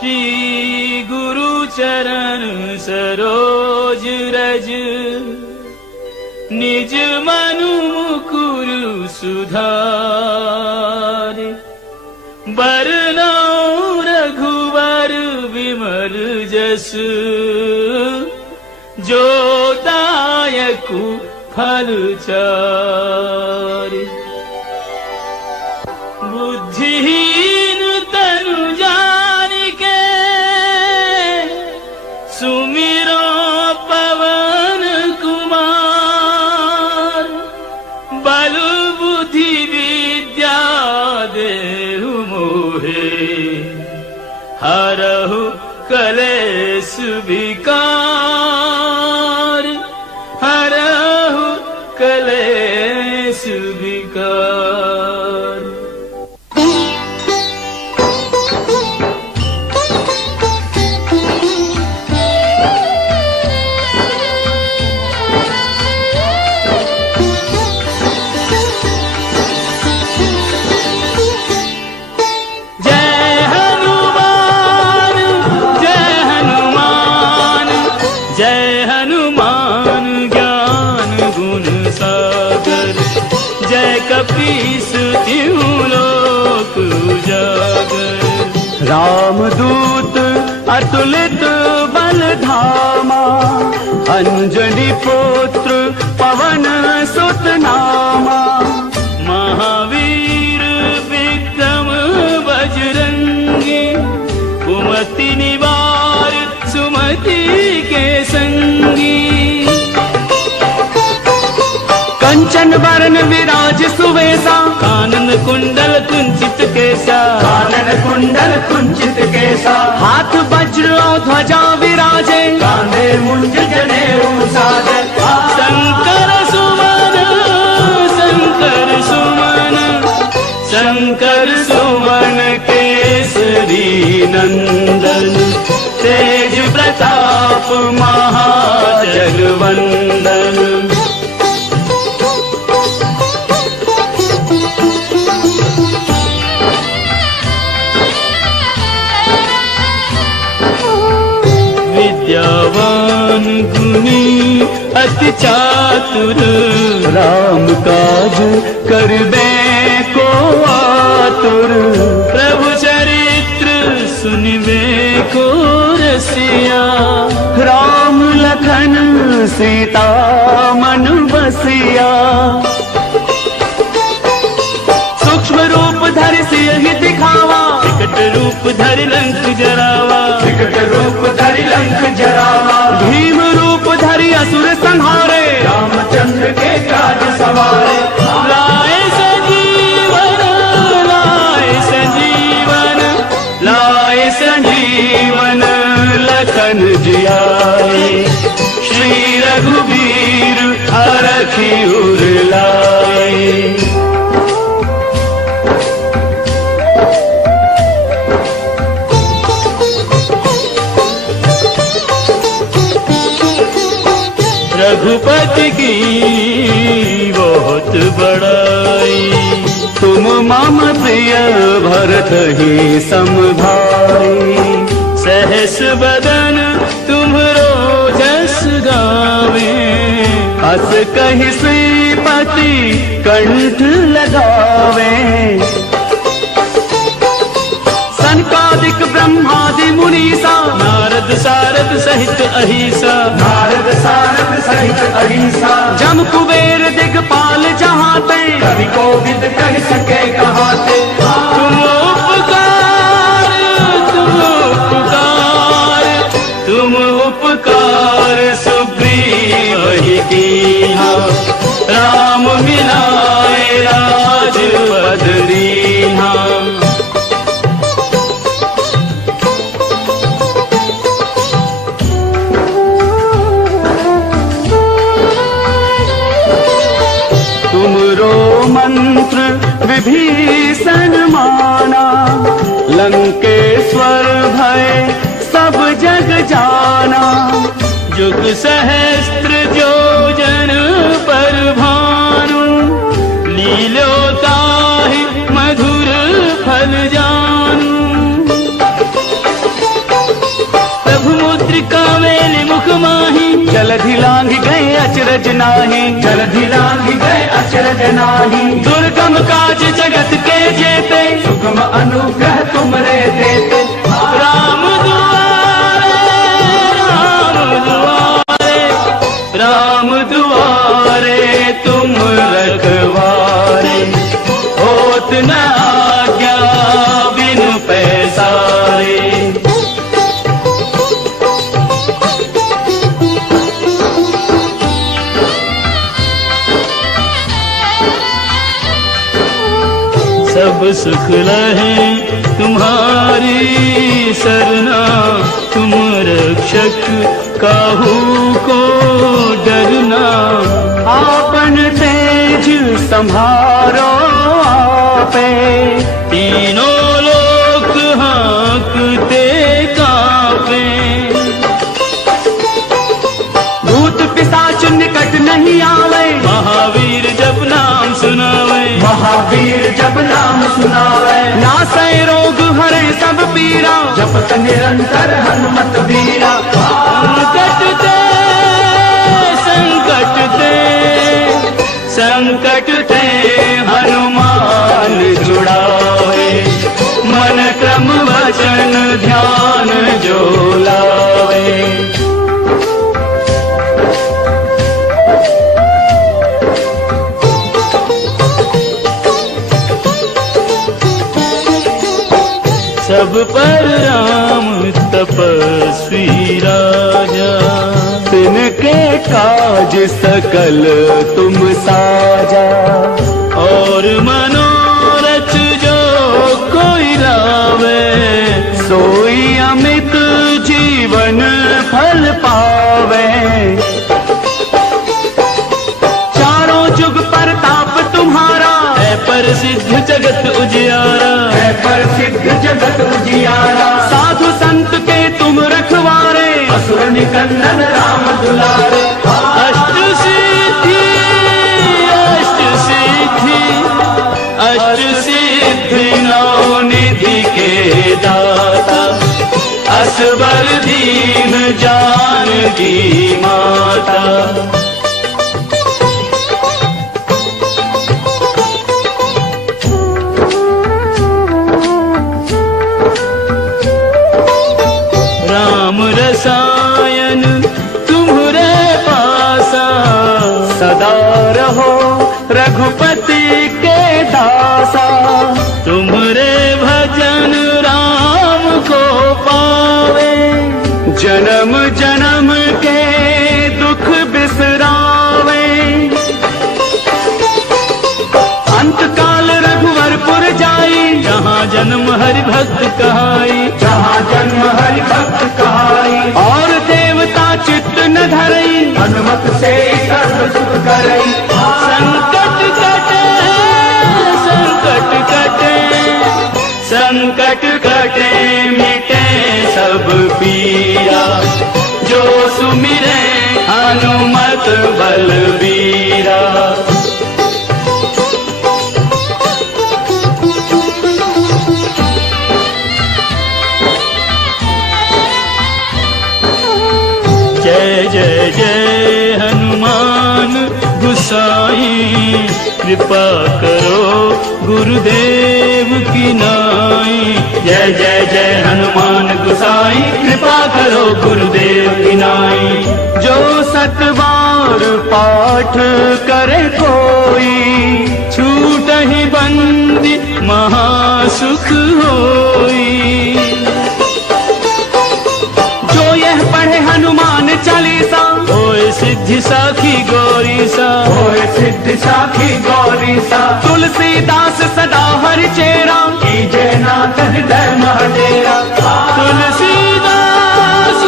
श्री गुरु चरण सरोज रज, निज मनु मुकुर सुधार। बरनौ रघुवर विमल जस, जो दायकु फल चारि। बुद्धिहीन तनु जानिके, सुमिरो पवन कुमार। बल बुद्धि विद्या देहु मोहे, हरहु कलेश विकार। हरहु कलेश विकार। लोक उजागर। रामदूत अतुलित बल धामा, अंजनी पुत्र पवन सुत नामा। महावीर विक्रम बजरंगी, कुमति निवार सुमति के संगी। कंचन बरन विराज सुवेशा, कानन कुंडल कुंचित केसा। कानन कुंडल कुंचित केसा। हाथ वज्र और ध्वजा विराजे, कांधे मुंज जनेऊ साजे। शंकर सुमन शंकर सुमन, शंकर सुमन केसरी नंदन। तेज प्रताप महाजगवंदन। विद्यावान गुणी अति चातुर, राम काज करबे को आतुर। प्रभु चरित्र सुनिबे को रसिया। राम लखन सीता मन बसिया। सूक्ष्म रूप धरि सियहि दिखावा, विकट रूप धरि लंक जरावा। विकट रूप धरि लंक जरावा। भीम रूप धरि असुर संहारे, रामचंद्र के काज सवारे। लाए संजीवन लाए संजीवन, लाए संजीवन लखन जियाए। श्री रघुवीर हरखि उर लाए। रघुपति की बहुत बड़ाई, तुम मम प्रिय भरत ही समभाई। सहस बदन तुम्हरो जस गावे। अस कहि श्रीपति कंठ लगावे। सनकादिक ब्रह्मादि मुनीसा, नारद सारद सहित अहिसा। नारद सारद सहित अहिसा। जम कुबेर दिगपाल जहाते, कवि कोविद कह सके कहाते। तुम उपकार तुम उपकार, तुम उपकार सुग्रीव ही कीन्हा। राम मिलाए राजपद दीन्हा। मंत्र विभीषण माना, लंकेश्वर भय सब जग जाना। जुग सहस्त्र योजन पर भानु, लीलो ताहि मधुर फल जानू। धीरज नाही, जलधि लांघि गए अचरज नाही। दुर्गम काज जगत के जेते, सुगम अनुग्रह तुमरे देते। राम दुआरे राम दुआरे, राम दुआरे तुम रखवारे, होत न आज्ञा बिनु पैसारे। सब सुख लहे तुम्हारी सरना, तुम रक्षक काहू को डरना। आपन तेज संभारो आपे, तीनों लोक हाँकते कांपे। भूत पिशाच निकट नहीं आवे, महावीर जब नाम सुनावे, महावीर जब नाम सुनावे। नासै रोग हरे सब पीरा, जपत निरंतर हनुमत वीरा। संकट ते संकट ते संकट ते हनुमान छुड़ावे, मन क्रम वचन ध्यान जो लावे। सब पर राम तपस्वी राजा, तिनके काज सकल तुम साजा। और मनोरथ जो कोई लावे, सोई अमित जीवन फल पावे। चारों जुग प्रताप तुम्हारा, है प्रसिद्ध जगत उजियारा। है प्रसिद्ध जगत उजियारा। साधु संत के तुम रखवारे, असुर निकंदन राम दुलारे। अष्ट सिद्धि अष्ट सिद्धि अष्ट सिद्धि नौ निधि के दाता, असबर दीन जानकी माता। राम रसायन तुम्हरे पासा, सदा रहो रघुपति के दासा। तुम्हरे भजन राम को पावे, जन्म जन्म के दुख बिसरावे। अंत काल रघुवरपुर जाई, जहाँ जन्म हरि भक्त कहाई। जहाँ जन्म हरि भक्त कहाई। और देवता चित्त न धरई, हनुमत से सर्व सुख करई। संकट कटे संकट कटे संकट कटे, मिटे सब पीरा। जो सुमिरे हनुमत बलबीरा। जय जय जय हनुमान गुसाई, कृपा करो गुरुदेव की नाई। जय जय जय हनुमान गुसाई, कृपा करो गुरुदेव की नाई। जो सतबार पाठ करे कोई, छूट ही बंदी महासुख होई। जो यह पढ़े हनुमान चालीसा, होए सिद्धि साखी गौरी सा। होए सिद्धि साखी गौरी सा। तुलसीदास सदा हरि चेरा, कीजे नाथ हृदय महडेरा। तुलसीदास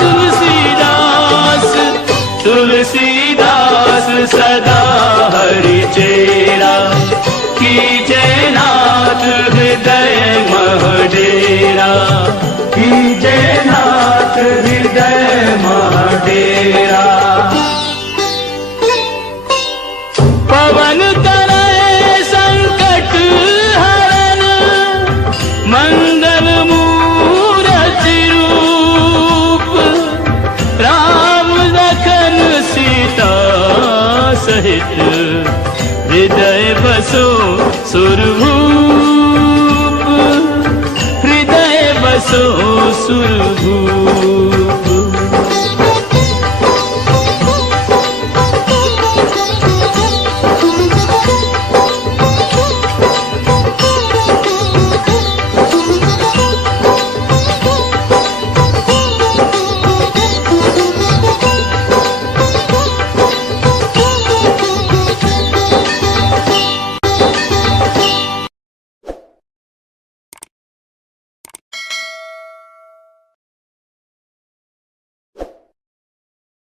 तुलसीदास तुलसीदास सदा हरि चेरा, कीजे नाथ हृदय महडेरा। कीजे नाथ हृदय महडेरा। पवन तनय संकट हरन, मंगल मूरति रूप। राम लखन सीता सुरभूप हृदय बसो सुरभूप।